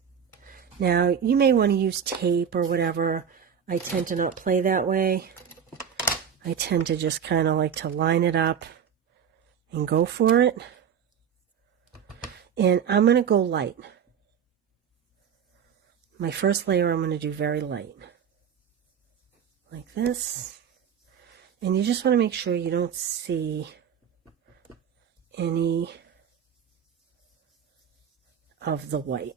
Now, you may want to use tape or whatever. I tend to not play that way. I tend to just kind of like to line it up and go for it. And I'm going to go light. My first layer I'm going to do very light. Like this. And you just want to make sure you don't see any of the white.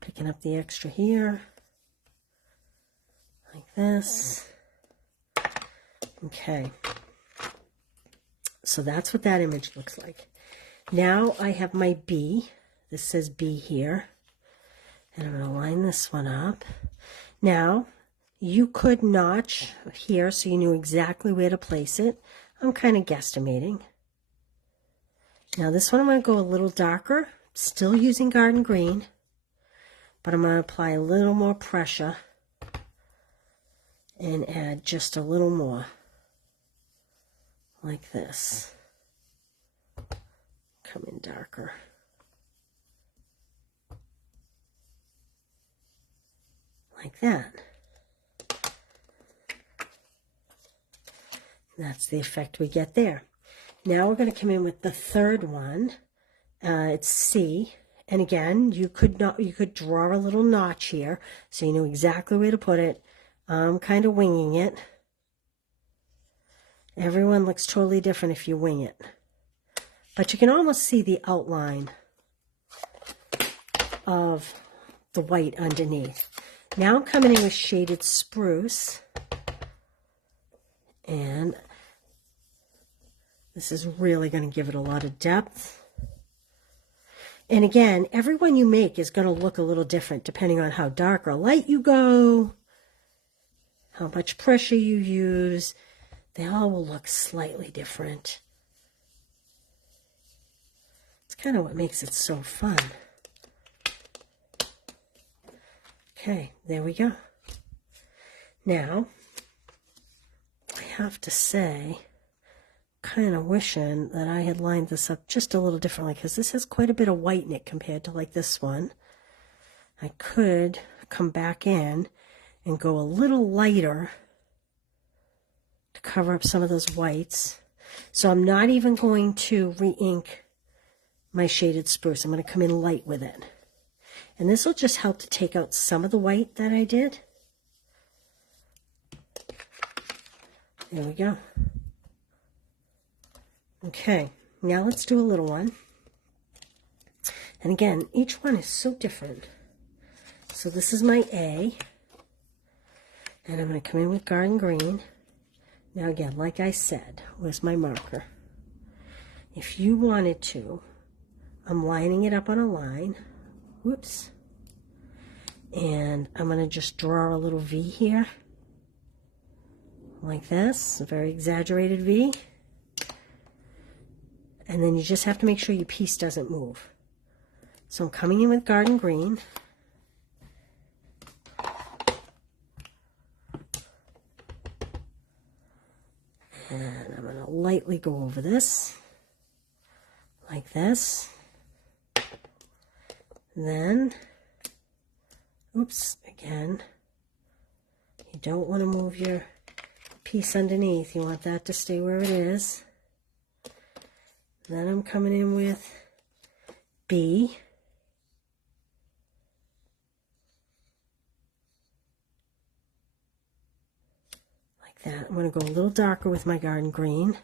Picking up the extra here. Like this. Okay. So that's what that image looks like. Now I have my B. This says B here. And I'm going to line this one up. Now, you could notch here so you knew exactly where to place it. I'm kind of guesstimating. Now this one I'm going to go a little darker, still using garden green, but I'm going to apply a little more pressure and add just a little more, like this. Come in darker. Like that. That's the effect we get there. Now we're going to come in with the third one. It's C. And again, you could draw a little notch here so you know exactly where to put it. I'm kind of winging it. Everyone looks totally different if you wing it. But you can almost see the outline of the white underneath. Now I'm coming in with shaded spruce. And this is really going to give it a lot of depth. And again, every one you make is going to look a little different depending on how dark or light you go, how much pressure you use. They all will look slightly different. It's kind of what makes it so fun. Okay, there we go. Now, I have to say, kind of wishing that I had lined this up just a little differently because this has quite a bit of white in it compared to like this one. I could come back in and go a little lighter to cover up some of those whites. So I'm not even going to re-ink my shaded spruce. I'm going to come in light with it. And this will just help to take out some of the white that I did. There we go. Okay, now let's do a little one. And again, each one is so different. So this is my A. And I'm going to come in with garden green. Now again, like I said, where's my marker? If you wanted to, I'm lining it up on a line. Whoops. And I'm going to just draw a little V here. Like this, a very exaggerated V. And then you just have to make sure your piece doesn't move. So I'm coming in with garden green. And I'm going to lightly go over this, like this. Then, oops, again, you don't want to move your piece underneath. You want that to stay where it is. Then I'm coming in with B. Like that. I'm going to go a little darker with my garden green.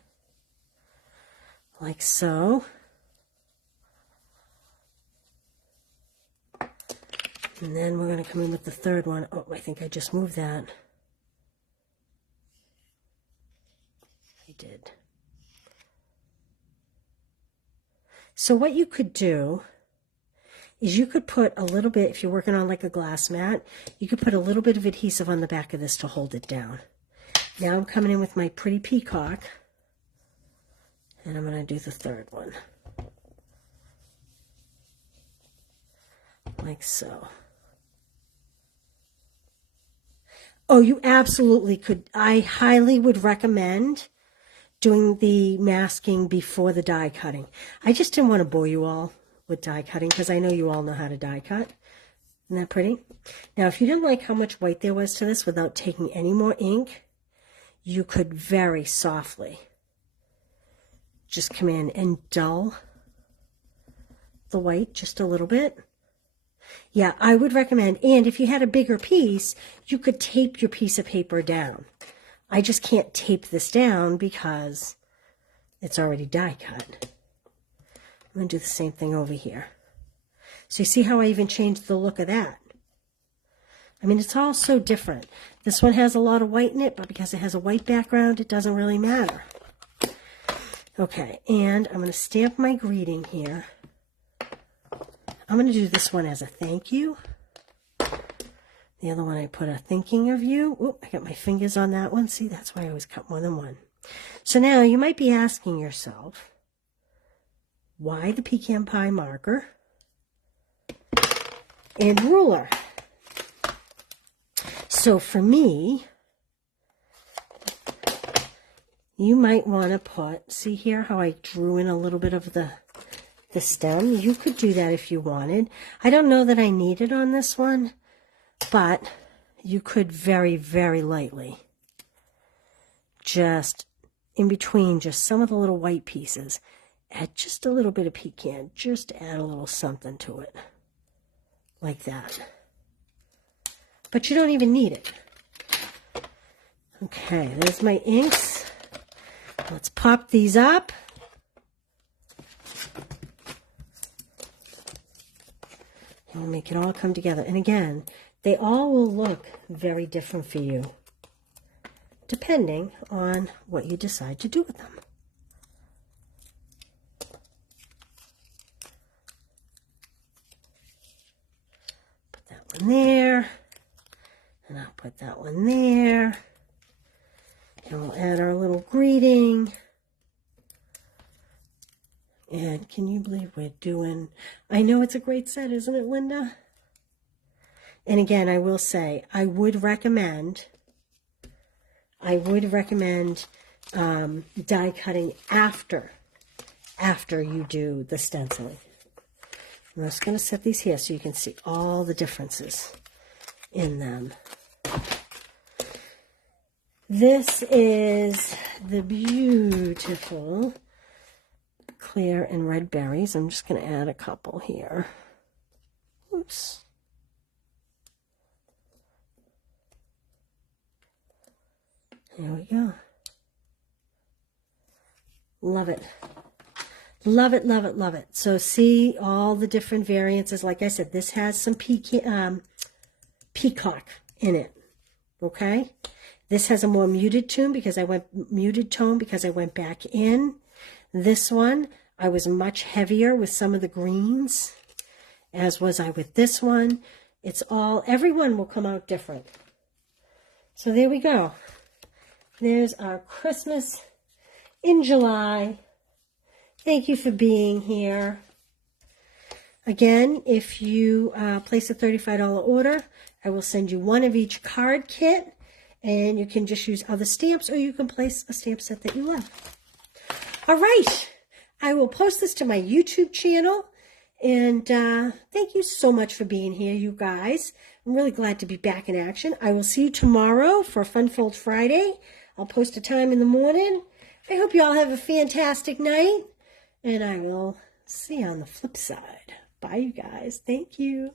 Like so. And then we're going to come in with the third one. Oh, I think I just moved that. I did. So what you could do is you could put a little bit, if you're working on like a glass mat, you could put a little bit of adhesive on the back of this to hold it down. Now I'm coming in with my pretty peacock, and I'm going to do the third one. Like so. Oh, you absolutely could. I highly would recommend doing the masking before the die cutting. I just didn't want to bore you all with die cutting because I know you all know how to die cut. Isn't that pretty? Now, if you didn't like how much white there was to this without taking any more ink, you could very softly just come in and dull the white just a little bit. Yeah, I would recommend, and if you had a bigger piece, you could tape your piece of paper down. I just can't tape this down because it's already die cut. I'm going to do the same thing over here. So you see how I even changed the look of that? I mean, it's all so different. This one has a lot of white in it, but because it has a white background, it doesn't really matter. Okay, and I'm going to stamp my greeting here. I'm going to do this one as a thank you. The other one I put a thinking of you. Oh, I got my fingers on that one. See, that's why I always cut more than one. So now you might be asking yourself, why the pecan pie marker and ruler? So for me, you might want to put, see here how I drew in a little bit of the stem? You could do that if you wanted. I don't know that I need it on this one, but you could very, very lightly, just in between just some of the little white pieces, add just a little bit of pecan, just add a little something to it, like that. But you don't even need it. Okay, there's my inks. Let's pop these up. And we'll make it all come together. And again, they all will look very different for you, depending on what you decide to do with them. Put that one there, and I'll put that one there. And we'll add our little greeting. And can you believe we're doing, I know it's a great set, isn't it, Linda? And again, I will say, I would recommend die cutting after you do the stenciling. I'm just going to set these here so you can see all the differences in them. This is the beautiful clear and red berries. I'm just going to add a couple here. Oops. There we go. Love it. Love it, love it, love it. So see all the different variances. Like I said, this has some peacock in it. Okay? This has a more muted tone because I went back in. This one, I was much heavier with some of the greens, as was I with this one. It's all, every one will come out different. So there we go. There's our Christmas in July. Thank you for being here. Again, if you place a $35 order, I will send you one of each card kit, and you can just use other stamps, or you can place a stamp set that you love. All right, I will post this to my YouTube channel, and thank you so much for being here, you guys. I'm really glad to be back in action. I will see you tomorrow for Fun Fold Friday. I'll post a time in the morning. I hope you all have a fantastic night, and I will see you on the flip side. Bye, you guys. Thank you.